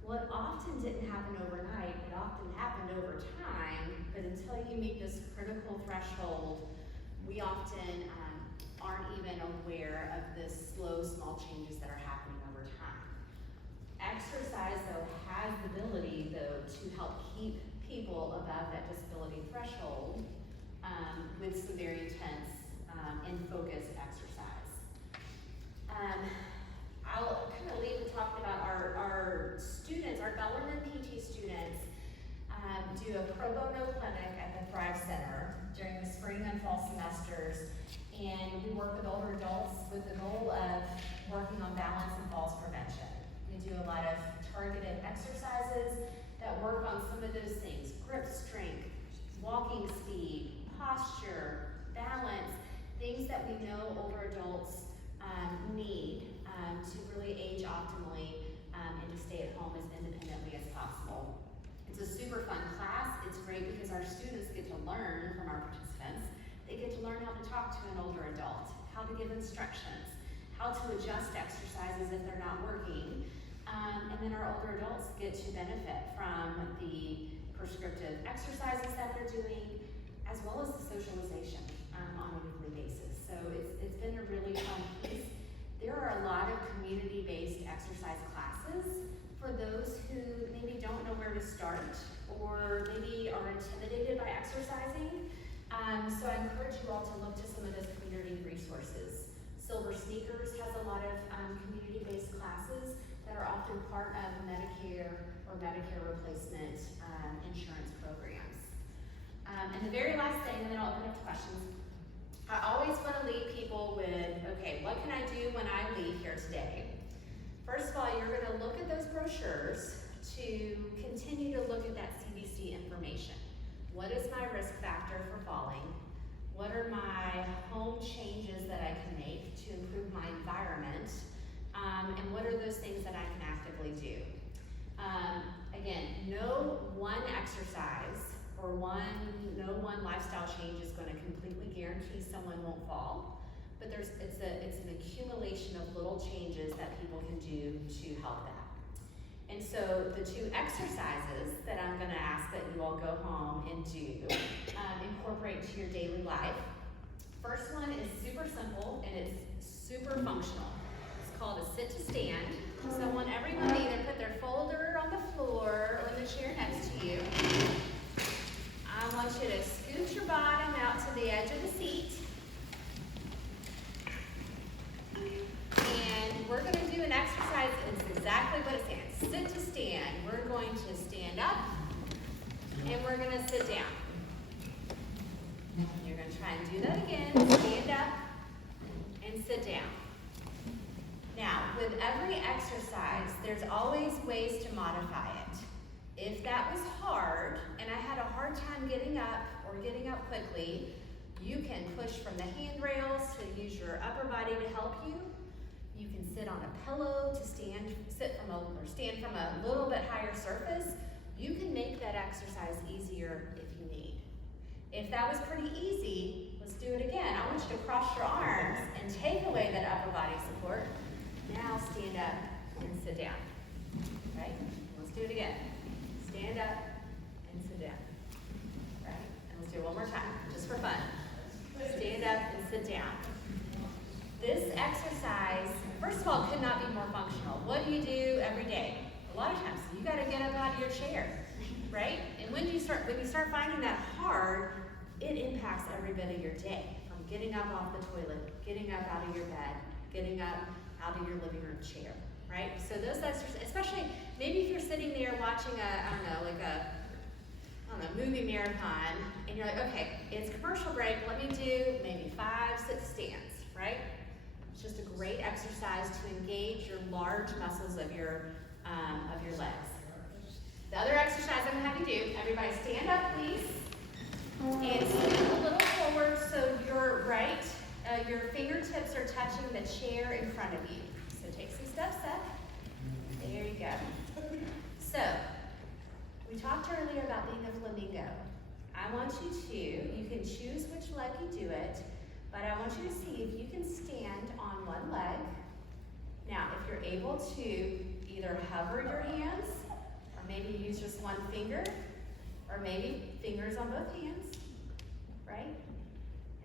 Well, it often didn't happen overnight, it often happened over time, but until you meet this critical threshold, we often aren't even aware of the slow, small changes that are happening over time. Exercise, though, has the ability, to help keep people above that disability threshold with some very intense and focused exercise. I'll kind of leave and talk about our students, our Bellarmine PT students do a pro bono clinic at the Thrive Center during the spring and fall semesters, and we work with older adults with the goal of working on balance and falls prevention. We do a lot of targeted exercises that work on some of those things: grip strength, walking speed, posture, balance, things that we know older adults need to really age optimally and to stay at home as independently as possible. It's a super fun class. It's great because our students get to learn from our participants. They get to learn how to talk to an older adult, how to give instructions, how to adjust exercises if they're not working. And then our older adults get to benefit from the prescriptive where to start, or maybe are intimidated by exercising. So I encourage you all to look to some of those community resources. Silver Sneakers has a lot of community-based classes that are often part of Medicare or Medicare replacement insurance programs. And the very last thing, and then I'll open up to questions. I always want to leave people with, okay, what can I do when I leave here today? First of all, you're going to look at those brochures to continue to look at that CDC information. What is my risk factor for falling? What are my home changes that I can make to improve my environment? And what are those things that I can actively do? Again, no one exercise or no one lifestyle change is going to completely guarantee someone won't fall, but it's an accumulation of little changes that people can do to help that. And so the 2 exercises that I'm going to ask that you all go home and do, incorporate to your daily life. First one is super simple and it's super functional. It's called a sit to stand. So I want everyone to either put their folder on the floor or in the chair next to you. I want you to scoot your bottom out to the edge of the seat. And we're going to do an exercise, it's exactly what it stands. Sit to stand. We're going to stand up and we're going to sit down. You're going to try and do that again. Stand up and sit down. Now, with every exercise, there's always ways to modify it. If that was hard, and I had a hard time getting up or getting up quickly, you can push from the handrails to use your upper body to help you. You can sit on a pillow to stand from a little bit higher surface. You can make that exercise easier if you need. If that was pretty easy, let's do it again. I want you to cross your arms and take away that upper body support. Now stand up and sit down. Right? Let's do it again. Stand up and sit down. Right? And let's do it one more time, just for fun. Stand up and sit down. This exercise, first of all, could not be more functional. What do you do every day? A lot of times, you got to get up out of your chair, right? And when you start finding that hard, it impacts every bit of your day. From getting up off the toilet, getting up out of your bed, getting up out of your living room chair, right? So those exercises, especially maybe if you're sitting there watching a movie marathon, and you're like, okay, it's commercial break. Let me do maybe 5 sit-stands, right? It's just a great exercise to engage your large muscles of your legs. The other exercise I'm gonna have you do, everybody stand up, please, and scoot a little forward so your fingertips are touching the chair in front of you. So take some steps up. There you go. So, we talked earlier about being a flamingo. I want you can choose which leg you do it, but I want you to see if you can stand on one leg. Now, if you're able to either hover your hands, or maybe use just one finger, or maybe fingers on both hands, right?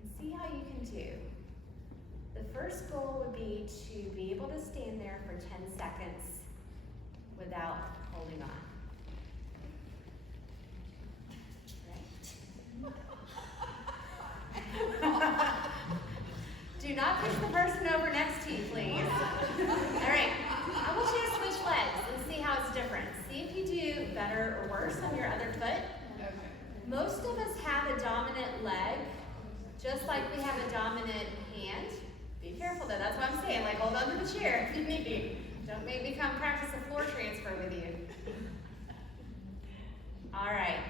And see how you can do. The first goal would be to be able to stand there for 10 seconds without holding on. Do not push the person over next to you, please. All right, I want you to switch legs and see how it's different. See if you do better or worse on your other foot. Most of us have a dominant leg, just like we have a dominant hand. Be careful though, that's what I'm saying, like hold on to the chair if you need to. Don't make me come practice a floor transfer with you. All right,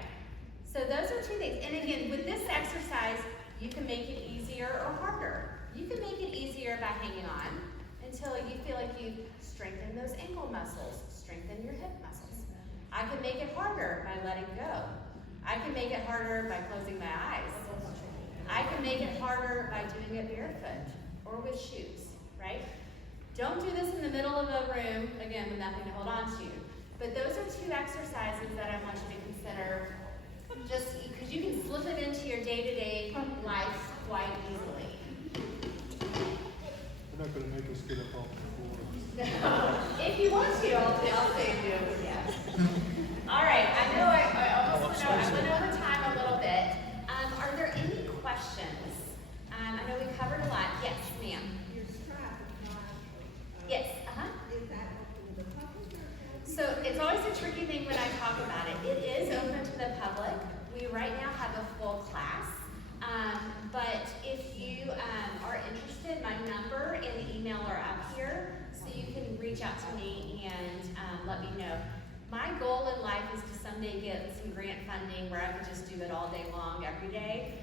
so those are 2 things. And again, with this exercise, you can make it easier or harder. You can make it easier by hanging on until you feel like you strengthen those ankle muscles, strengthen your hip muscles. I can make it harder by letting go. I can make it harder by closing my eyes. I can make it harder by doing it barefoot or with shoes, right? Don't do this in the middle of a room, again, with nothing to hold on to. But those are 2 exercises that I want you to consider, just because you can slip it into your day-to-day life quite easily. They're not going to make us get up off the floor. If you want to, I'll say do it, yes. All right, you know, my goal in life is to someday get some grant funding where I could just do it all day long, every day.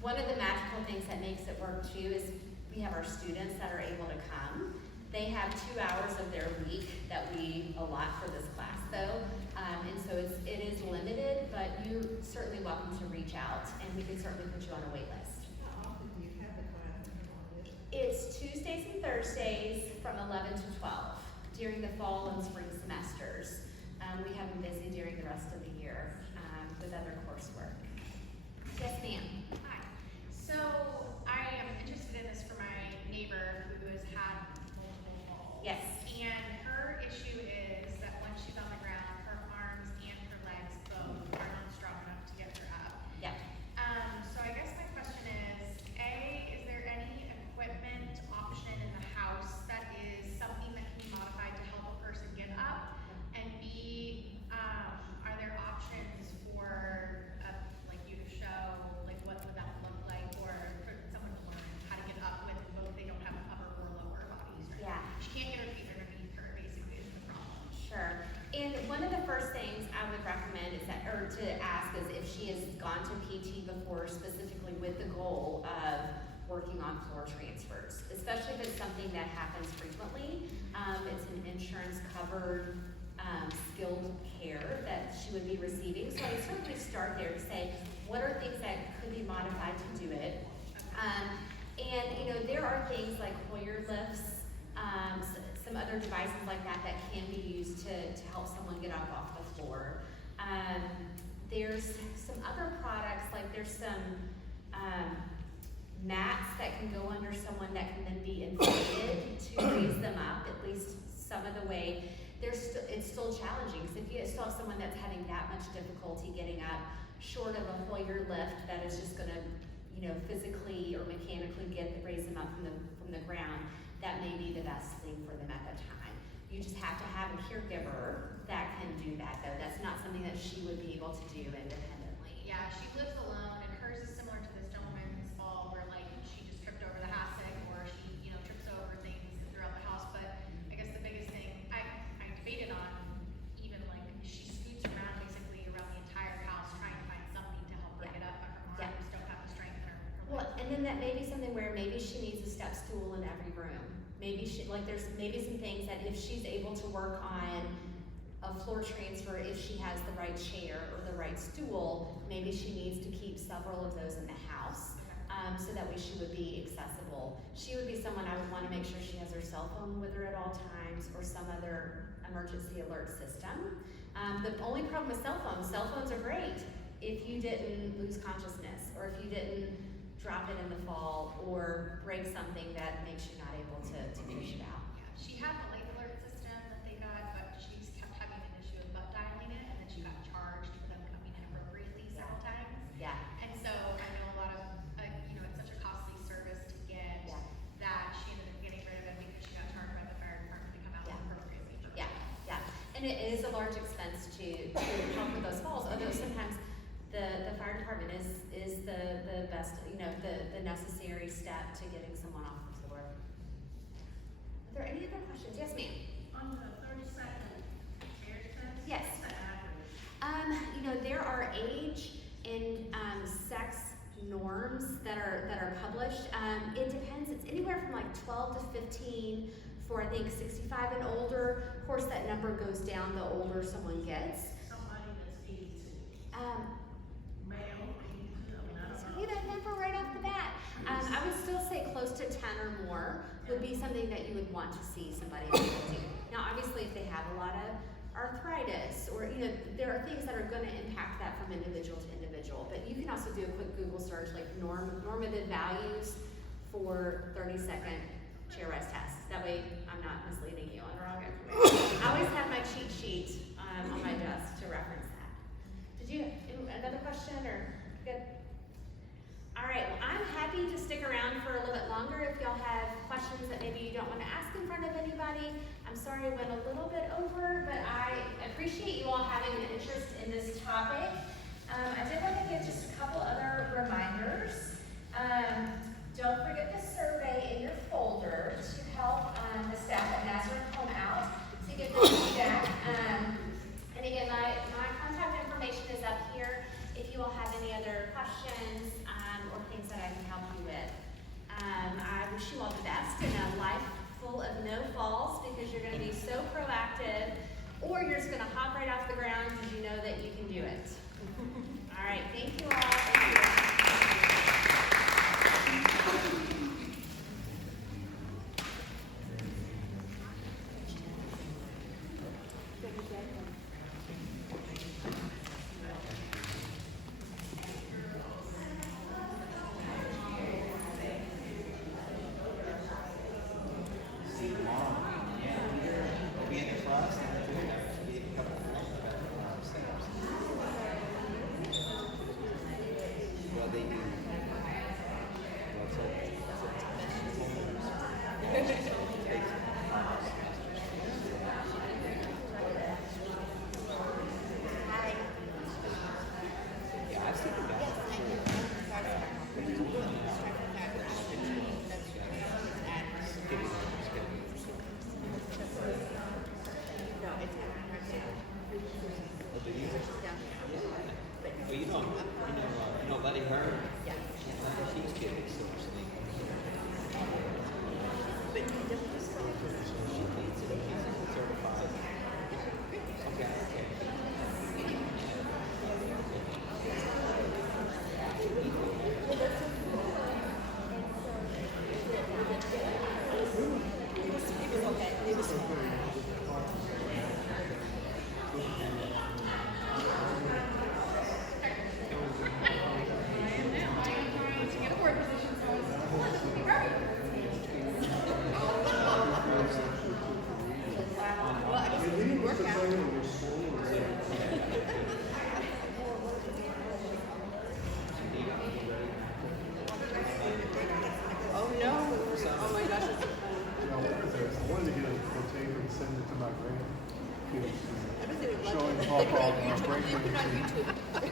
One of the magical things that makes it work too is we have our students that are able to come. They have 2 hours of their week that we allot for this class though. And so it is limited, but you're certainly welcome to reach out and we can certainly put you on a wait list. How often do you have the class? It's Tuesdays and Thursdays from 11 to 12 during the fall and spring semesters. We have them busy during the rest of the year with other coursework. Yes, ma'am. Hi. So I am interested in this for my neighbor who has had multiple falls. Yes. And her issue is that when she's on the ground, her arms and her legs both are not strong enough to get her up. Yeah. So I guess my question is, A, is there any equipment option in the house that is something that can be modified to help a person get up? And B, are there options for like you to show like what would that look like, or for someone to learn how to get up with both they don't have upper or lower body strength? Yeah. She can't get her feet underneath her, basically, is the problem. Sure. And one of the first things I would recommend is that, or to ask is if she has gone to PT before specifically with the goal of working on floor transfers, especially if it's something that happens frequently. It's an insurance covered skilled care that she would be receiving. So I would certainly start there to say, what are things that could be modified to do it? And you know, there are things like Hoyer lifts, some other devices like that that can be used to help someone get up off the floor. There's some other products, like there's some mats that can go under someone that can then be inflated to raise them up, at least some of the way. It's still challenging, because if you still have someone that's having that much difficulty getting up, short of a Hoyer lift that is just gonna, you know, physically or mechanically raise them up from the ground, that may be the best thing for them at that time. You just have to have a caregiver that can do that though. That's not something that she would be able to do independently. Yeah, she lives alone, and hers is similar to this gentleman's fall, where like she just tripped over the hassock, or she, you know, trips over things throughout the house. But I guess the biggest thing I debated on, even like she scoots around basically around the entire house trying to find something to help her Yeah. get up, but her Yeah. arms don't have the strength, and her Well, legs. and then that may be something where maybe she needs a step stool in every room. Maybe there's maybe some things that if she's able to work on a floor transfer, if she has the right chair or the right stool, maybe she needs to keep several of those in the house, so that way she would be accessible. She would be someone I would want to make sure she has her cell phone with her at all times, or some other emergency alert system. The only problem with cell phones are great if you didn't lose consciousness, or if you didn't drop it in the fall, or break something that makes you not able to push it out. Yeah, she had the light alert system that they got, but she's kept having an issue with butt dialing it, and then she got charged for them coming inappropriately several times. Yeah, And so I know a lot of, you know, it's such a costly service to get Yeah. that she ended up getting rid of it because she got charged by the fire department to come out Yeah. inappropriately. yeah. And it is a large expense to help with those falls, although sometimes the fire department is the best, you know, the necessary step to getting someone off the floor. Are there any other questions? Yes, ma'am. On the 30-second chair test? Yes. What's the average? You know, there are age and sex norms that are published. It depends. It's anywhere from like 12 to 15 for I think 65 and older. Of course, that number goes down the older someone gets. Somebody that's 82. Male, 82, I mean, I don't know. See that number right off the bat. I would still say close to 10 or more would be something that you would want to see somebody able to do. Now, obviously, if they have a lot of arthritis, or you know, there are things that are going to impact that from individual to individual. But you can also do a quick Google search, like normative values for 30-second chair rest tests. That way, I'm not misleading you on the wrong information. I always have my cheat sheet on my desk to reference that. Did you another question or good? All right, well, I'm happy to stick around for a little bit longer if y'all have questions that maybe you don't want to ask in front of anybody. I'm sorry I went a little bit over, but I appreciate you all having an interest in this topic. I did want to give just a couple other reminders. Don't forget the survey in your folder to help the staff at Nazareth Home out to get the feedback wish you all the best in a life full of no falls, because you're gonna be so proactive, or you're just gonna hop right off the ground because you know that you can do it. All right, thank you all. Thank you. Well, you know, Buddy Hearn? Yeah. She's getting so much sleep. But she needs it, she's certified. Okay, okay. I wanted to get a tape and send it to my grandkids. Showing Paul Paul on my break.